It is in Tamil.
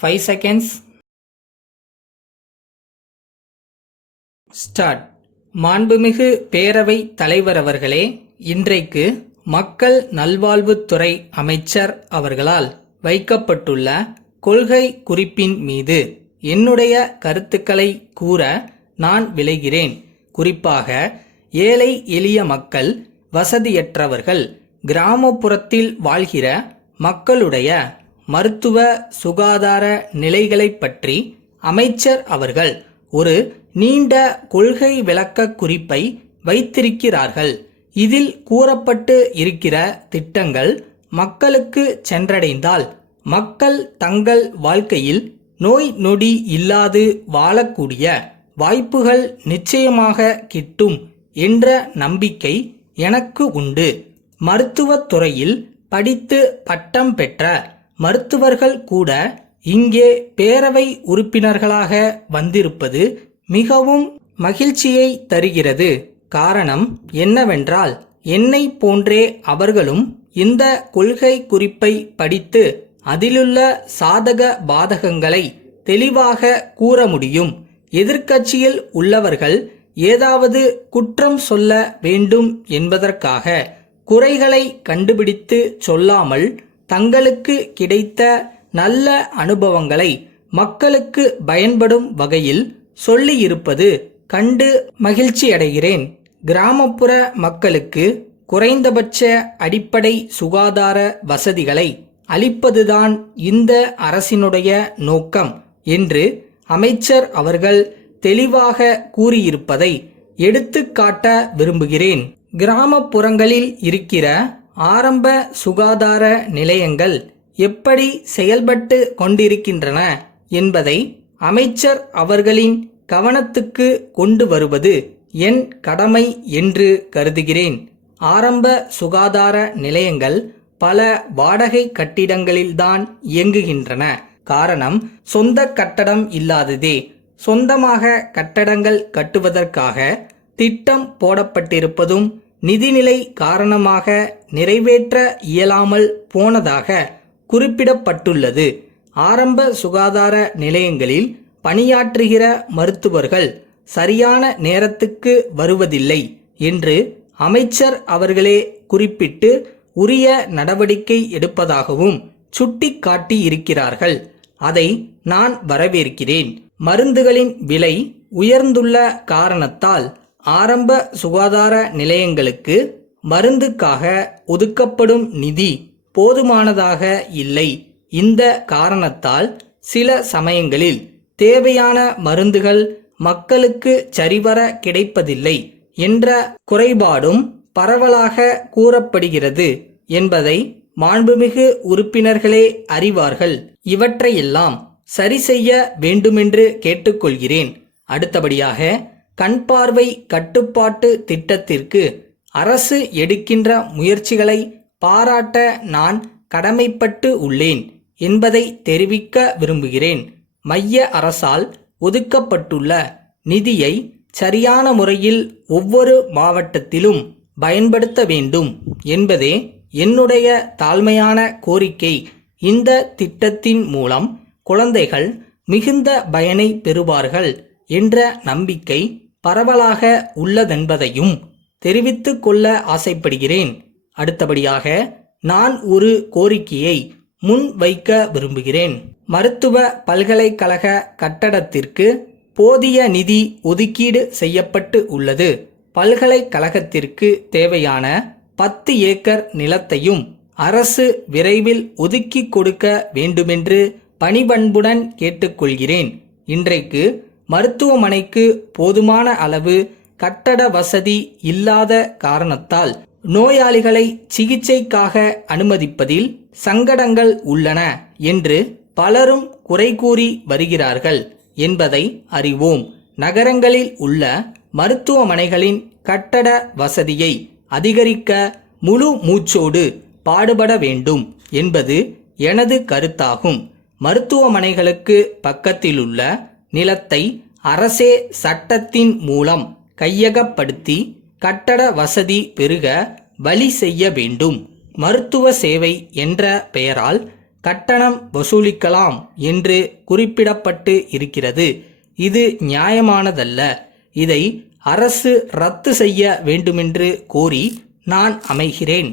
5 seconds. ஸ்டார்ட். மாண்புமிகு பேரவை தலைவர் அவர்களே, இன்றைக்கு மக்கள் நல்வாழ்வுத்துறை அமைச்சர் அவர்களால் வைக்கப்பட்டுள்ள கொள்கை குறிப்பின் மீது என்னுடைய கருத்துக்களை கூற நான் விளைகிறேன். குறிப்பாக ஏழை எளிய மக்கள், வசதியற்றவர்கள், கிராமப்புறத்தில் வாழ்கிற மக்களுடைய மருத்துவ சுகாதார நிலைகளை பற்றி அமைச்சர் அவர்கள் ஒரு நீண்ட கொள்கை விளக்க குறிப்பை வைத்திருக்கிறார்கள். இதில் கூறப்பட்டு இருக்கிற திட்டங்கள் மக்களுக்கு சென்றடைந்தால் மக்கள் தங்கள் வாழ்க்கையில் நோய் நொடி இல்லாது வாழக்கூடிய வாய்ப்புகள் நிச்சயமாக கிட்டும் என்ற நம்பிக்கை எனக்கு உண்டு. மருத்துவத் துறையில் படித்து பட்டம் பெற்ற மருத்துவர்கள் கூட இங்கே பேரவை உறுப்பினர்களாக வந்திருப்பது மிகவும் மகிழ்ச்சியை தருகிறது. காரணம் என்னவென்றால், என்னை போன்றே அவர்களும் இந்த கொள்கை குறிப்பை படித்து அதிலுள்ள சாதக பாதகங்களை தெளிவாக கூற முடியும். எதிர்க்கட்சியில் உள்ளவர்கள் ஏதாவது குற்றம் சொல்ல வேண்டும் என்பதற்காக குறைகளை கண்டுபிடித்து சொல்லாமல் தங்களுக்கு கிடைத்த நல்ல அனுபவங்களை மக்களுக்கு பயன்படும் வகையில் சொல்லியிருப்பது கண்டு மகிழ்ச்சியடைகிறேன். கிராமப்புற மக்களுக்கு குறைந்தபட்ச அடிப்படை சுகாதார வசதிகளை அளிப்பதுதான் இந்த அரசினுடைய நோக்கம் என்று அமைச்சர் அவர்கள் தெளிவாக கூறியிருப்பதை எடுத்துக்காட்ட விரும்புகிறேன். கிராமப்புறங்களில் இருக்கிற ஆரம்ப சுகாதார நிலையங்கள் எப்படி செயல்பட்டு கொண்டிருக்கின்றன என்பதை அமைச்சர் அவர்களின் கவனத்துக்கு கொண்டு வருவது என் கடமை என்று கருதுகிறேன். ஆரம்ப சுகாதார நிலையங்கள் பல வாடகை கட்டிடங்களில்தான் இயங்குகின்றன. காரணம், சொந்த கட்டடம் இல்லாததே. சொந்தமாக கட்டடங்கள் கட்டுவதற்காக திட்டம் போடப்பட்டிருப்பதும் நிதிநிலை காரணமாக நிறைவேற்ற இயலாமல் போனதாக குறிப்பிடப்பட்டுள்ளது. ஆரம்ப சுகாதார நிலையங்களில் பணியாற்றுகிற மருத்துவர்கள் சரியான நேரத்துக்கு வருவதில்லை என்று அமைச்சர் அவர்களே குறிப்பிட்டு உரிய நடவடிக்கை எடுப்பதாகவும் சுட்டிக்காட்டி இருக்கிறார்கள். அதை நான் வரவேற்கிறேன். மருந்துகளின் விலை உயர்ந்துள்ள காரணத்தால் ஆரம்ப சுகாதார நிலையங்களுக்கு மருந்துக்காக ஒதுக்கப்படும் நிதி போதுமானதாக இல்லை. இந்த காரணத்தால் சில சமயங்களில் தேவையான மருந்துகள் மக்களுக்கு சரிவர கிடைப்பதில்லை என்ற குறைபாடும் பரவலாக கூறப்படுகிறது என்பதை மாண்புமிகு உறுப்பினர்களே அறிவார்கள். இவற்றையெல்லாம் சரி செய்ய வேண்டுமென்று கேட்டுக்கொள்கிறேன். அடுத்தபடியாக, கண் பார்வை கட்டுப்பாட்டு திட்டத்திற்கு அரசு எடுக்கின்ற முயற்சிகளை பாராட்ட நான் கடமைப்பட்டு உள்ளேன் என்பதை தெரிவிக்க விரும்புகிறேன். மைய அரசால் ஒதுக்கப்பட்டுள்ள நிதியை சரியான முறையில் ஒவ்வொரு மாவட்டத்திலும் பயன்படுத்த வேண்டும் என்பதே என்னுடைய தாழ்மையான கோரிக்கை. இந்த திட்டத்தின் மூலம் குழந்தைகள் மிகுந்த பயனை பெறுவார்கள் என்ற நம்பிக்கை பரவலாக உள்ளதென்பதையும் தெரிவித்துக் கொள்ள ஆசைப்படுகிறேன். அடுத்தபடியாக, நான் ஒரு கோரிக்கையை முன் வைக்க விரும்புகிறேன். மருத்துவ பல்கலைக்கழக கட்டடத்திற்கு போதிய நிதி ஒதுக்கீடு செய்யப்பட்டு உள்ளது. பல்கலைக்கழகத்திற்கு தேவையான 10 ஏக்கர் நிலத்தையும் அரசு விரைவில் ஒதுக்கி கொடுக்க வேண்டுமென்று பணிபண்புடன் கேட்டுக்கொள்கிறேன். இன்றைக்கு மருத்துவமனைக்கு போதுமான அளவு கட்டட வசதி இல்லாத காரணத்தால் நோயாளிகளை சிகிச்சைக்காக அனுமதிப்பதில் சங்கடங்கள் உள்ளன என்று பலரும் குறை கூறி வருகிறார்கள் என்பதை அறிவோம். நகரங்களில் உள்ள மருத்துவமனைகளின் கட்டட வசதியை அதிகரிக்க முழு மூச்சோடு பாடுபட வேண்டும் என்பது எனது கருத்தாகும். மருத்துவமனைகளுக்கு பக்கத்திலுள்ள நிலத்தை அரசே சட்டத்தின் மூலம் கையகப்படுத்தி கட்டட வசதி பெருக வழி செய்ய வேண்டும். மருத்துவ சேவை என்ற பெயரால் கட்டணம் வசூலிக்கலாம் என்று குறிப்பிடப்பட்டு இருக்கிறது. இது நியாயமானதல்ல. இதை அரசு ரத்து செய்ய வேண்டுமென்று கோரி நான் அமைகிறேன்.